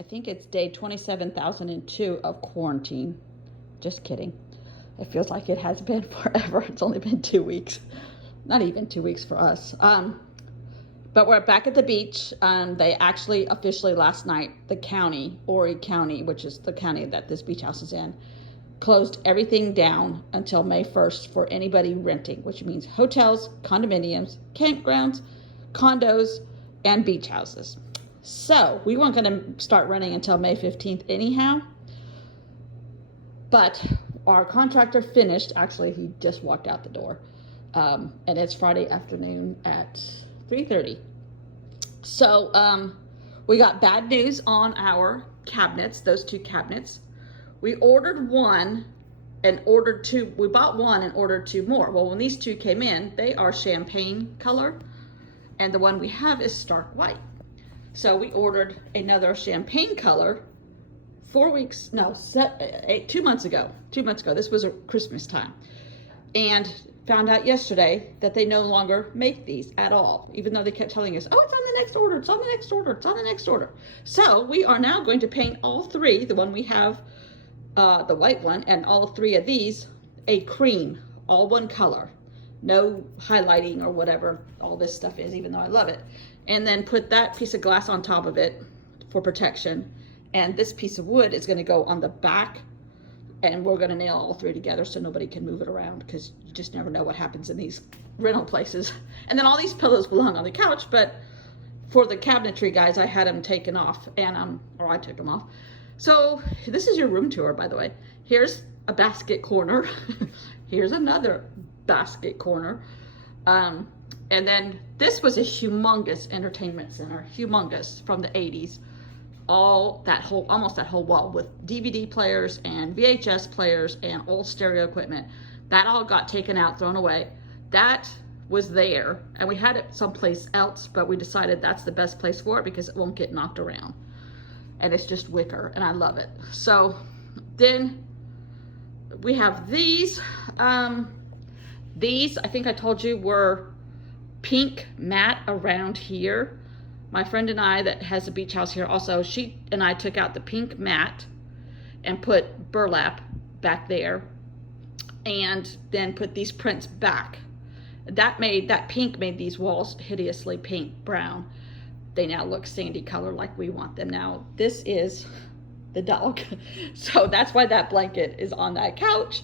I think it's day 27,002 of quarantine. Just kidding. It feels like it has been forever. It's only been 2 weeks. Not even 2 weeks for us. But we're back at the beach. They actually officially last night, the county, Horry County, which is the county that this beach house is in, closed everything down until May 1st for anybody renting, which means hotels, condominiums, campgrounds, condos, and beach houses. So we weren't going to start renting until May 15th anyhow. But our contractor finished. Actually, he just walked out the door. And it's Friday afternoon at 3:30. So we got bad news on our cabinets, those 2 cabinets. We ordered one and ordered 2. We bought one and ordered 2 more. Well, when these 2 came in, they are champagne color, and the one we have is stark white. So we ordered another champagne color 2 months ago. 2 months ago. This was a Christmas time. And found out yesterday that they no longer make these at all, even though they kept telling us, oh, it's on the next order, it's on the next order, it's on the next order. So we are now going to paint all 3, the one we have, the white one, and all 3 of these, a cream, all one color. No highlighting or whatever all this stuff is, even though I love it. And then put that piece of glass on top of it for protection. And this piece of wood is going to go on the back, and we're going to nail all 3 together so nobody can move it around, because you just never know what happens in these rental places. And then all these pillows belong on the couch, but for the cabinetry guys, I had them taken off, and or I took them off. So this is your room tour, by the way. Here's a basket corner. Here's another basket corner. And then this was a humongous entertainment center, humongous, from the 80s. Almost that whole wall with DVD players and VHS players and old stereo equipment. That all got taken out, thrown away. That was there, and we had it someplace else, but we decided that's the best place for it because it won't get knocked around. And it's just wicker, and I love it. So then we have these. These, I think I told you, were pink matte around here. My friend and I that has a beach house here also, she and I took out the pink matte and put burlap back there, and then put these prints back. That pink made these walls hideously pink brown. They now look sandy color like we want them. Now this is the dog, so that's why that blanket is on that couch.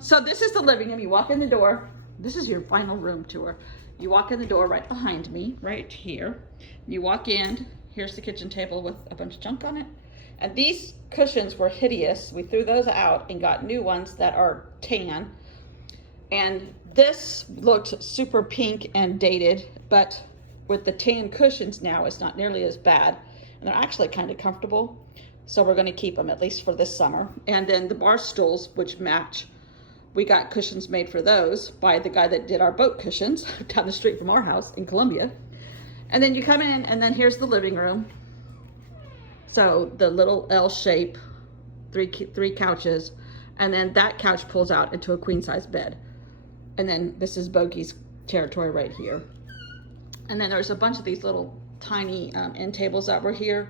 So this is the living room. You walk in the door. This is your final room tour. You walk in the door right behind me, right here. You walk in. Here's the kitchen table with a bunch of junk on it. And these cushions were hideous. We threw those out and got new ones that are tan. And this looked super pink and dated, but with the tan cushions now, it's not nearly as bad. And they're actually kind of comfortable. So we're going to keep them at least for this summer. And then the bar stools, which match, we got cushions made for those by the guy that did our boat cushions down the street from our house in Columbia. And then you come in, and then here's the living room. So the little L shape, three couches, and then that couch pulls out into a queen size bed. And then this is Bogey's territory right here. And then there's a bunch of these little tiny end tables that were here.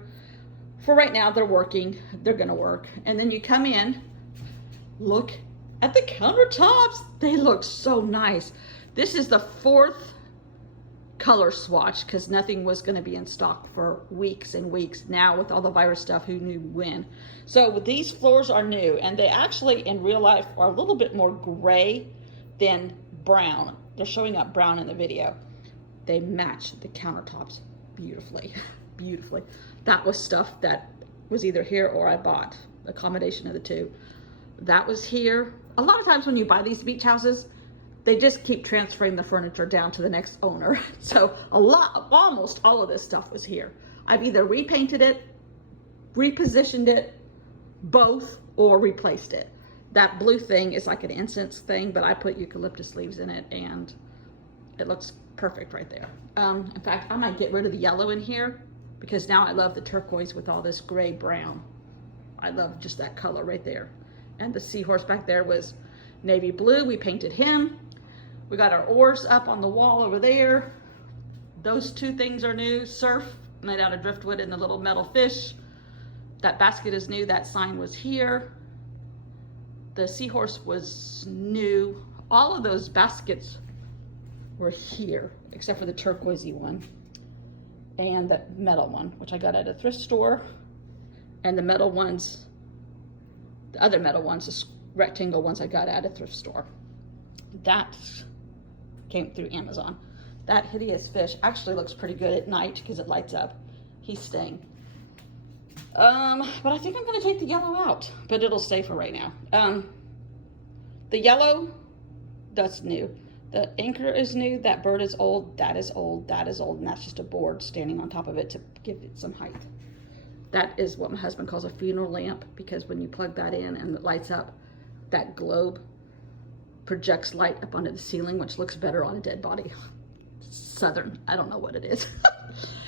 For right now, they're working. They're gonna work. And then you come in, look at the countertops. They look so nice. This is the 4th color swatch because nothing was going to be in stock for weeks and weeks. Now with all the virus stuff, who knew when? So these floors are new, and they actually in real life are a little bit more gray than brown. They're showing up brown in the video. They match the countertops beautifully. Beautifully. That was stuff that was either here or I bought, a combination of the 2. That was here. A lot of times when you buy these beach houses, they just keep transferring the furniture down to the next owner. So almost all of this stuff was here. I've either repainted it, repositioned it, both, or replaced it. That blue thing is like an incense thing, but I put eucalyptus leaves in it, and it looks perfect right there. In fact, I might get rid of the yellow in here because now I love the turquoise with all this gray brown. I love just that color right there. And the seahorse back there was navy blue. We painted him. We got our oars up on the wall over there. Those 2 things are new. Surf made out of driftwood and the little metal fish. That basket is new. That sign was here. The seahorse was new. All of those baskets were here, except for the turquoisey one and the metal one, which I got at a thrift store. And the metal ones, the other metal ones, the rectangle ones, I got at a thrift store. That came through Amazon. That hideous fish actually looks pretty good at night because it lights up. He's staying. But I think I'm gonna take the yellow out, but it'll stay for right now. The yellow, that's new. The anchor is new. That bird is old. That is old. That is old. And that's just a board standing on top of it to give it some height. That is what my husband calls a funeral lamp, because when you plug that in and it lights up, that globe projects light up onto the ceiling, which looks better on a dead body. Southern, I don't know what it is.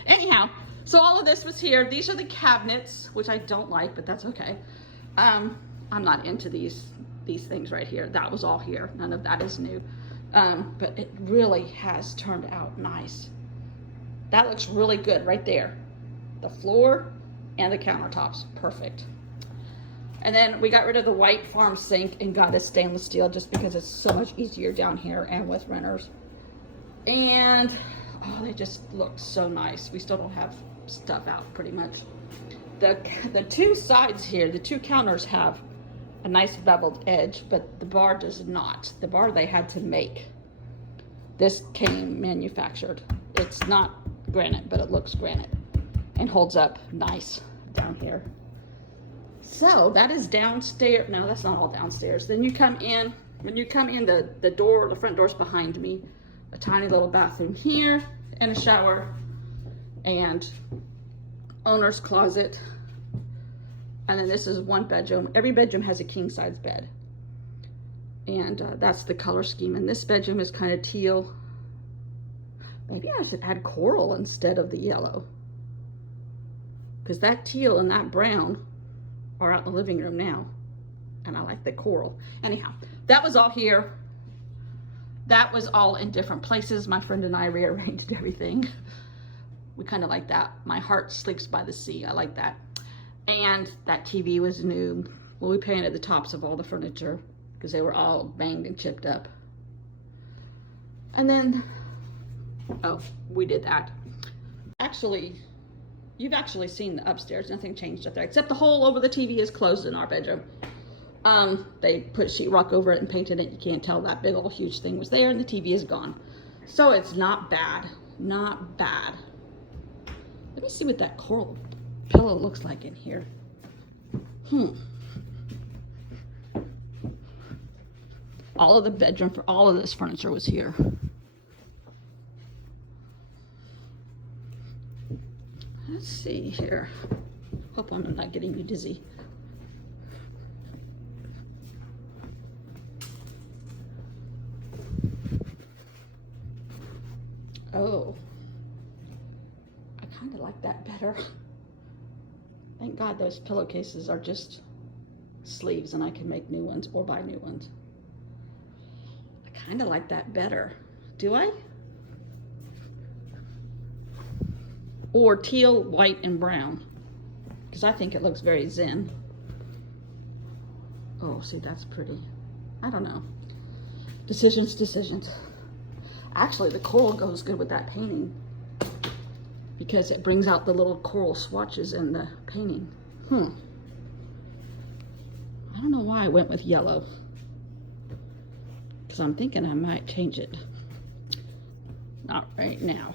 Anyhow, so all of this was here. These are the cabinets, which I don't like, but that's okay. I'm not into these things right here. That was all here. None of that is new. But it really has turned out nice. That looks really good right there. The floor and the countertops, perfect. And then we got rid of the white farm sink and got a stainless steel just because it's so much easier down here and with renters. And oh, they just look so nice. We still don't have stuff out pretty much. The two sides here, the two counters have a nice beveled edge, but the bar does not. The bar they had to make. This came manufactured. It's not granite, but it looks granite and holds up nice down here. So that is downstairs. No, that's not all downstairs. Then you come in, when you come in, the door, the front door's behind me. A tiny little bathroom here and a shower and owner's closet. And then this is one bedroom. Every bedroom has a king size bed. And that's the color scheme. And this bedroom is kind of teal. Maybe I should add coral instead of the yellow, because that teal and that brown are out in the living room now. And I like the coral. Anyhow, that was all here. That was all in different places. My friend and I rearranged everything. We kind of like that. My heart sleeps by the sea. I like that. And that TV was new. Well, we painted the tops of all the furniture because they were all banged and chipped up. And then, oh, we did that. Actually, you've actually seen the upstairs. Nothing changed up there, except the hole over the TV is closed in our bedroom. They put sheetrock over it and painted it. You can't tell that big old huge thing was there, and the TV is gone. So it's not bad, not bad. Let me see what that coral pillow looks like in here. All of the bedroom for all of this furniture was here. Let's see here. Hope I'm not getting you dizzy. Oh, I kind of like that better. Thank God those pillowcases are just sleeves and I can make new ones or buy new ones. I kind of like that better. Do I? Or teal, white, and brown, because I think it looks very zen. Oh, see, that's pretty. I don't know. Decisions. Actually, the coral goes good with that painting because it brings out the little coral swatches in the painting. I don't know why I went with yellow, because I'm thinking I might change it. Not right now.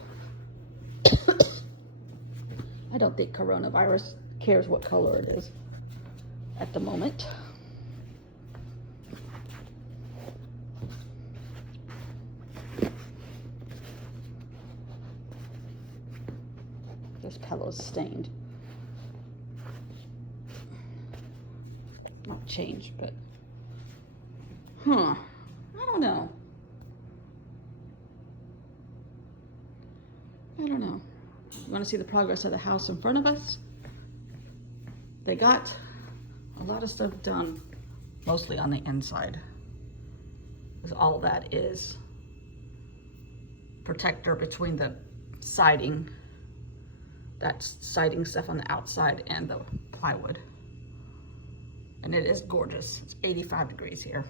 I don't think coronavirus cares what color it is at the moment. This pillow's stained. Not changed, but I don't know. You want to see the progress of the house in front of us? They got a lot of stuff done, mostly on the inside. Because all that is protector between the siding, that siding stuff on the outside, and the plywood. And it is gorgeous. It's 85 degrees here.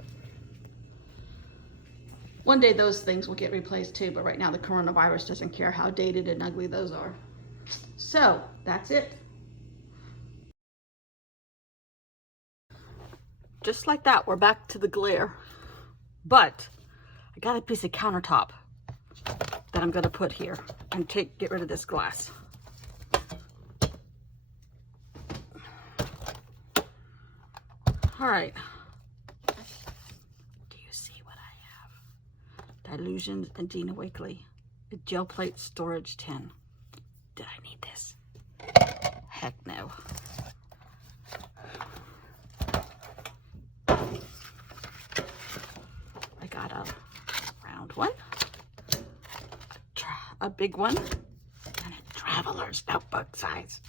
One day those things will get replaced too, but right now the coronavirus doesn't care how dated and ugly those are. So that's it. Just like that, we're back to the glare. But I got a piece of countertop that I'm gonna put here and get rid of this glass. All right. Do you see what I have? Dylusions and Dina Wakley. A gel plate storage tin. Did I need this? Heck no. I got a round one, a big one, and a traveler's notebook size.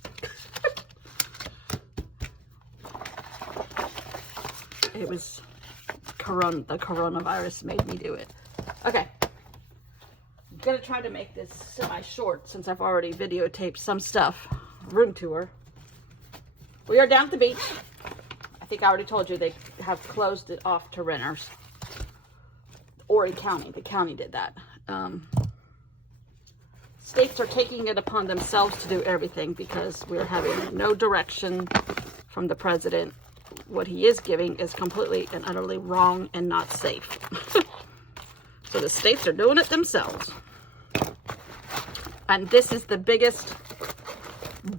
It was the coronavirus made me do it. Okay. I'm gonna try to make this semi-short since I've already videotaped some stuff. Room tour. We are down at the beach. I think I already told you they have closed it off to renters. Horry County, the county did that. States are taking it upon themselves to do everything because we're having no direction from the president. What he is giving is completely and utterly wrong and not safe. So the states are doing it themselves. And this is the biggest,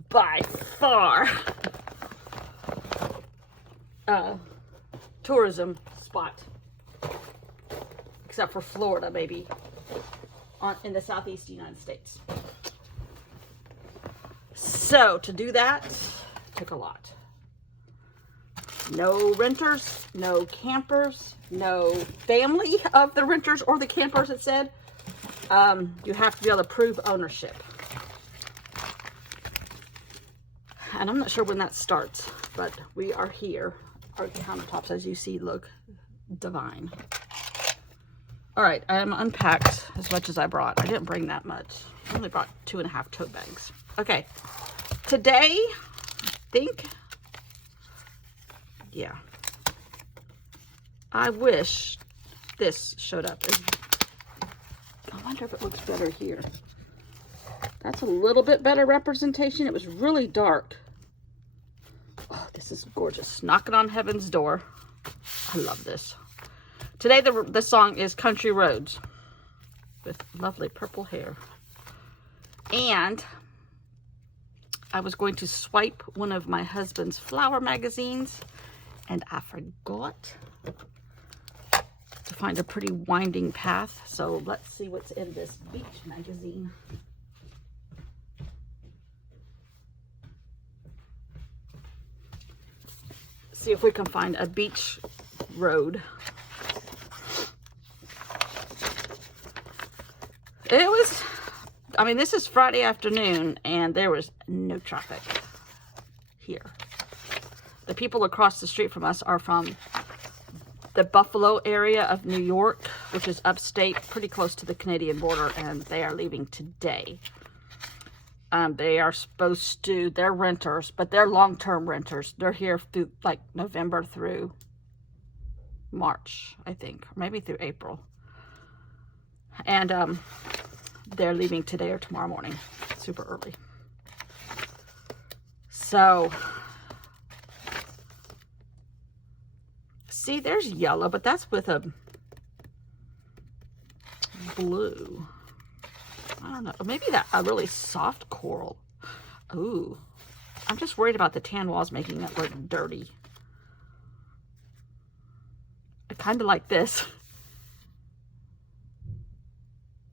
by far, tourism spot. Except for Florida, maybe, in the southeast United States. So to do that, took a lot. No renters, no campers, no family of the renters or the campers, it said. You have to be able to prove ownership. And I'm not sure when that starts, but we are here. Our countertops, as you see, look divine. All right, I am unpacked as much as I brought. I didn't bring that much. I only brought 2.5 tote bags. Okay, today, I think, yeah. I wish this showed up. I wonder if it looks better here. That's a little bit better representation. It was really dark. Oh, this is gorgeous. Knocking on Heaven's Door. I love this. Today, the song is Country Roads with lovely purple hair. And I was going to swipe one of my husband's flower magazines, and I forgot to find a pretty winding path. So let's see what's in this beach magazine. See if we can find a beach road. It was, I mean, this is Friday afternoon and there was no traffic here. The people across the street from us are from the Buffalo area of New York, which is upstate, pretty close to the Canadian border, and they are leaving today. They are supposed to, they're renters, but they're long-term renters. They're here through like November through March, I think, or maybe through April. And they're leaving today or tomorrow morning, super early. So, see, there's yellow, but that's with a blue. I don't know. Maybe that a really soft coral. Ooh. I'm just worried about the tan walls making it look dirty. I kind of like this.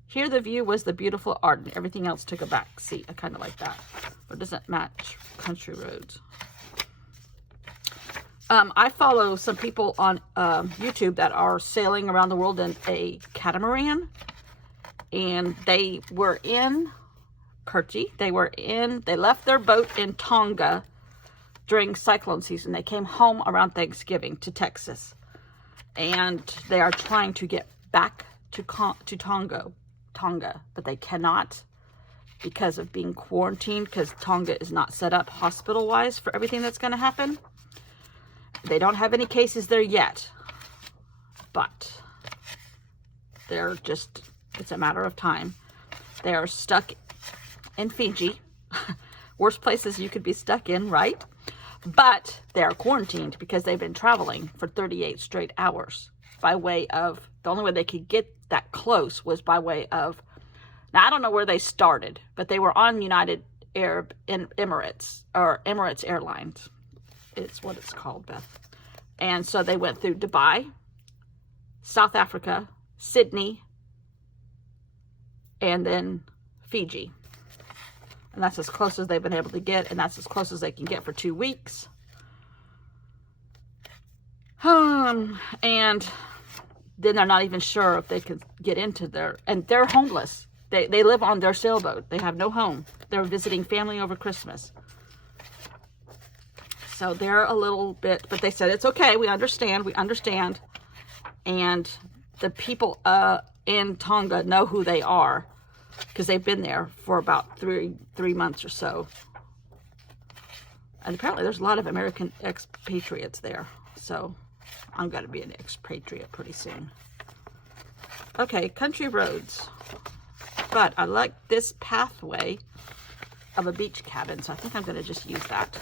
Here the view was the beautiful art and everything else took a back seat. I kind of like that. But it doesn't match Country Roads. I follow some people on YouTube that are sailing around the world in a catamaran. And they were in Kerchi. They left their boat in Tonga during cyclone season. They came home around Thanksgiving to Texas. And they are trying to get back to Tonga, but they cannot because of being quarantined, because Tonga is not set up hospital-wise for everything that's going to happen. They don't have any cases there yet, but they're just, it's a matter of time. They are stuck in Fiji. Worst places you could be stuck in, right? But they're quarantined because they've been traveling for 38 straight hours by way of, the only way they could get that close was by way of, now I don't know where they started, but they were on United Arab Emirates, or Emirates Airlines. It's what it's called, Beth. And so they went through Dubai, South Africa, Sydney, and then Fiji. And that's as close as they've been able to get, and that's as close as they can get for 2 weeks. And then they're not even sure if they can get into their, and they're homeless. They live on their sailboat. They have no home. They're visiting family over Christmas. So they're a little bit, but they said, it's okay. We understand. And the people in Tonga know who they are, because they've been there for about three months or so. And apparently there's a lot of American expatriates there. So I'm going to be an expatriate pretty soon. Okay, country roads. But I like this pathway of a beach cabin, so I think I'm going to just use that.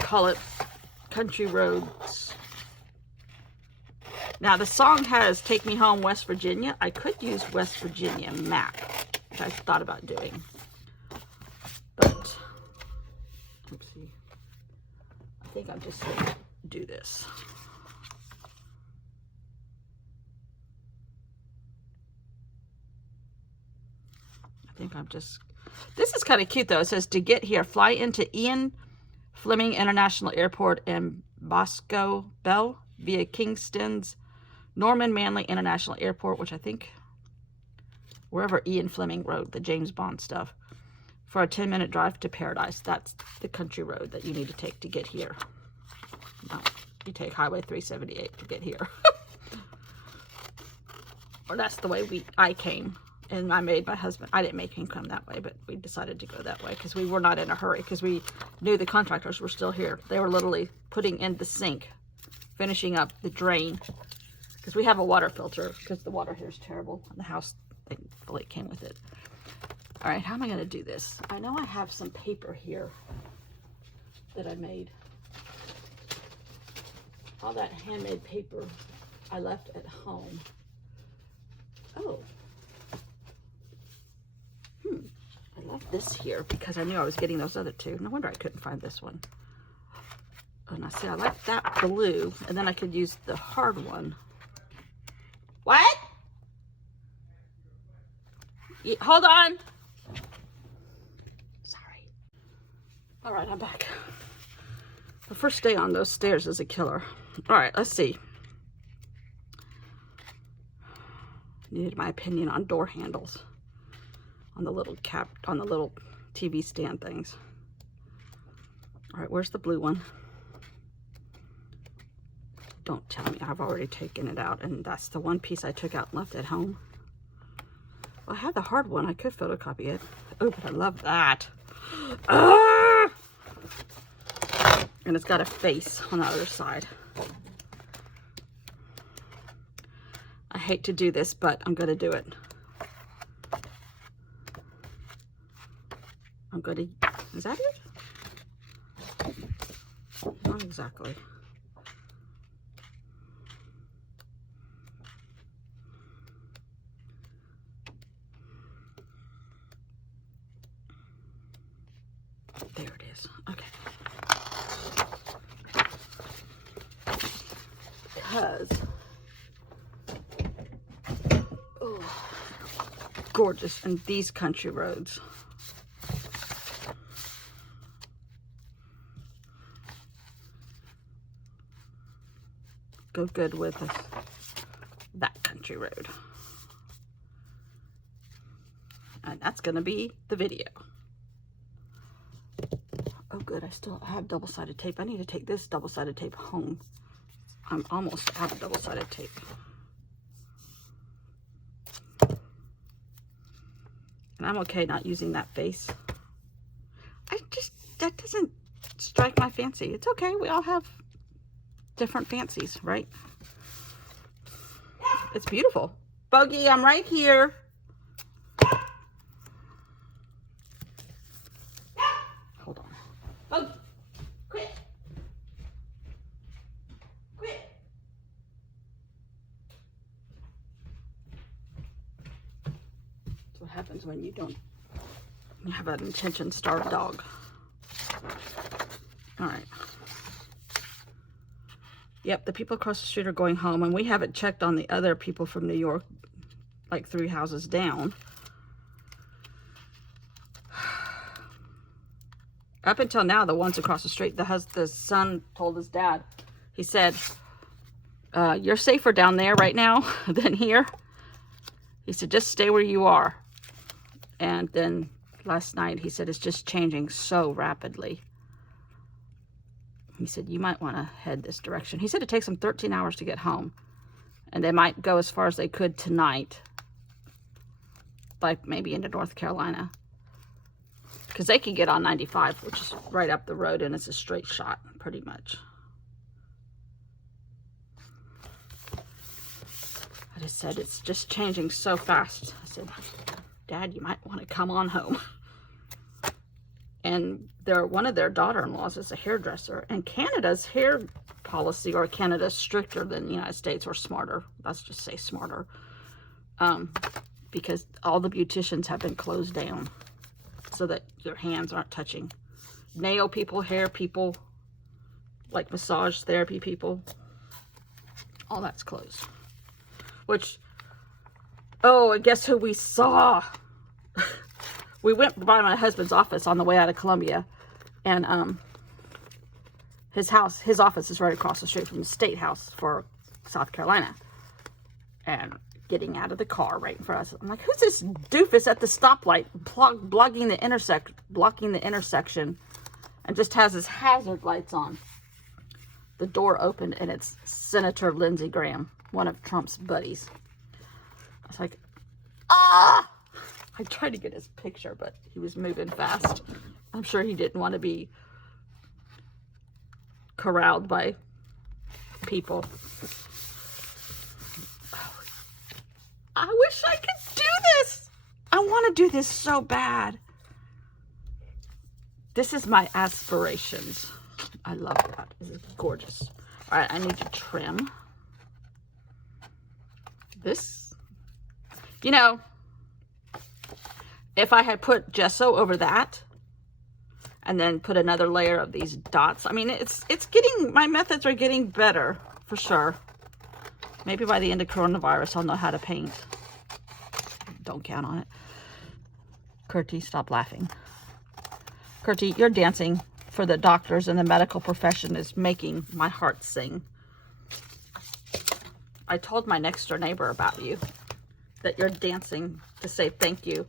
Call it Country Roads. Now, the song has Take Me Home, West Virginia. I could use West Virginia map, which I thought about doing. But, let's see. I think I'm just going to do this. This is kind of cute, though. It says, to get here, fly into Ian Fleming International Airport in Bosco Bell via Kingston's Norman Manley International Airport, which I think, wherever Ian Fleming wrote the James Bond stuff, for a 10-minute drive to Paradise. That's the country road that you need to take to get here. No, you take Highway 378 to get here. Or that's the way I came. And I made my husband, I didn't make him come that way, but we decided to go that way because we were not in a hurry, because we knew the contractors were still here. They were literally putting in the sink, finishing up the drain, because we have a water filter, because the water here is terrible. And the house, thankfully, came with it. All right, how am I going to do this? I know I have some paper here that I made. All that handmade paper I left at home. Oh. I left this here because I knew I was getting those other two. No wonder I couldn't find this one. And I see I like that blue, and then I could use the hard one. What? Hold on. Sorry. All right, I'm back. The first day on those stairs is a killer. All right, let's see. Needed my opinion on door handles. On the little on the little TV stand things. All right, where's the blue one? Don't tell me I've already taken it out, and that's the one piece I took out and left at home. Well, I have the hard one. I could photocopy it. Oh, but I love that. Ah! And it's got a face on the other side. I hate to do this, but I'm going to do it. I'm going to, is that it? Not exactly. There it is. Okay. Because, oh, gorgeous. And these country roads. Go good with that country road. And that's going to be the video. Oh good, I still have double-sided tape. I need to take this double-sided tape home. I'm almost out of double-sided tape. And I'm okay not using that face. That doesn't strike my fancy. It's okay. We all have different fancies, right? It's beautiful. Bogey, I'm right here. Hold on. Bogey, quit. Quit. That's what happens when you don't have an attention-starved dog. All right. Yep, the people across the street are going home, and we haven't checked on the other people from New York, like 3 houses down. Up until now, the ones across the street, the son told his dad, he said, you're safer down there right now than here. He said, just stay where you are. And then last night, he said, it's just changing so rapidly. He said, you might want to head this direction. He said it takes them 13 hours to get home. And they might go as far as they could tonight. Like maybe into North Carolina. Because they can get on 95, which is right up the road. And it's a straight shot, pretty much. I just said, it's just changing so fast. I said, Dad, you might want to come on home. And one of their daughter-in-laws is a hairdresser. And Canada's hair policy, or Canada's stricter than the United States, or smarter. Let's just say smarter. Because all the beauticians have been closed down so that your hands aren't touching. Nail people, hair people, like massage therapy people, all that's closed. Which, oh, and guess who we saw? We went by my husband's office on the way out of Columbia, and his office is right across the street from the state house for South Carolina. And getting out of the car right in front of us, I'm like, who's this doofus at the stoplight blocking the intersection, and just has his hazard lights on? The door opened, and it's Senator Lindsey Graham, one of Trump's buddies. I was like, ah! I tried to get his picture, but he was moving fast. I'm sure he didn't want to be corralled by people. I wish I could do this. I want to do this so bad. This is my aspirations. I love that. This is gorgeous. All right, I need to trim this. You know, if I had put gesso over that and then put another layer of these dots, I mean, it's getting, my methods are getting better for sure. Maybe by the end of coronavirus, I'll know how to paint. Don't count on it. Kurtie, stop laughing. Kurtie, your dancing for the doctors and the medical profession is making my heart sing. I told my next door neighbor about you, that you're dancing to say thank you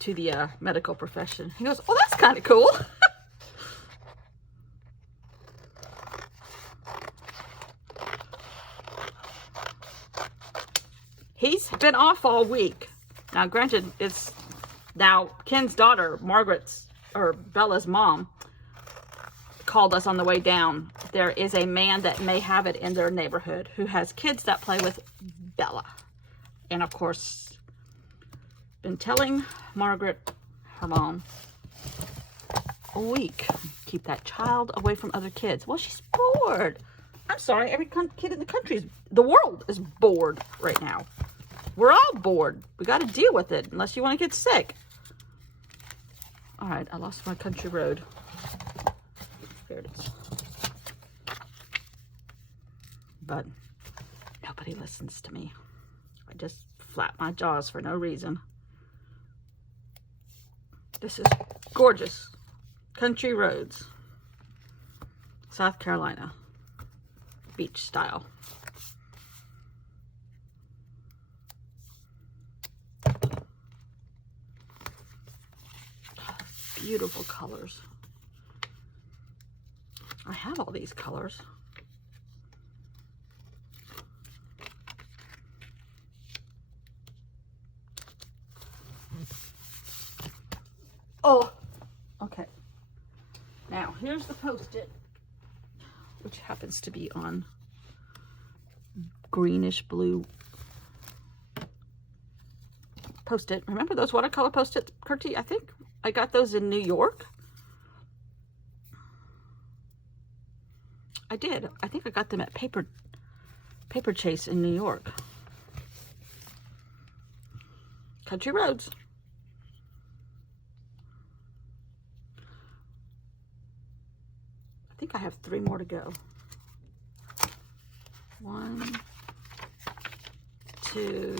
to the medical profession. He goes, oh, that's kind of cool. He's been off all week. Now, granted, it's now Ken's daughter, Bella's mom, called us on the way down. There is a man that may have it in their neighborhood who has kids that play with Bella. And of course, been telling Margaret, her mom, a week, keep that child away from other kids. Well, she's bored. I'm sorry, every kid in the world is bored right now. We're all bored. We got to deal with it, unless you want to get sick. All right, I lost my country road. There it is. But nobody listens to me. I just flap my jaws for no reason. This is gorgeous. Country roads. South Carolina. Beach style. Beautiful colors. I have all these colors. Oh, okay. Now, here's the Post-it, which happens to be on greenish blue Post-it. Remember those watercolor Post-it, Kurtie? I think I got those in New York. I did. I think I got them at Paper Chase in New York. Country Roads. I think I have 3 more to go. 1, 2,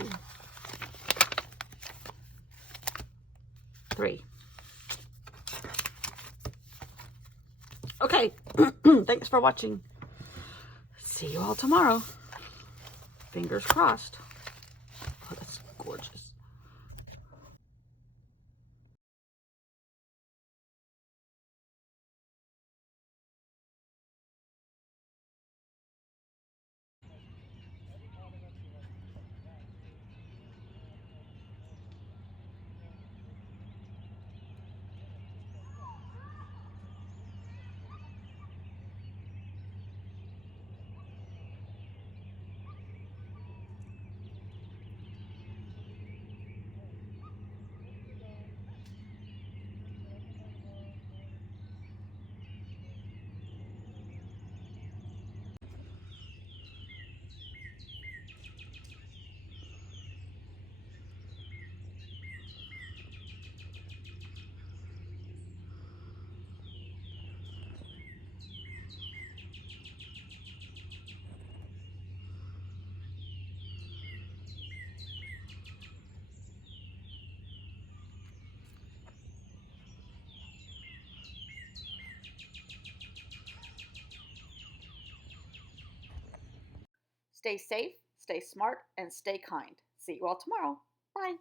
3. Okay, thanks for watching. See you all tomorrow. Fingers crossed. Oh, that's gorgeous. Stay safe, stay smart, and stay kind. See you all tomorrow. Bye.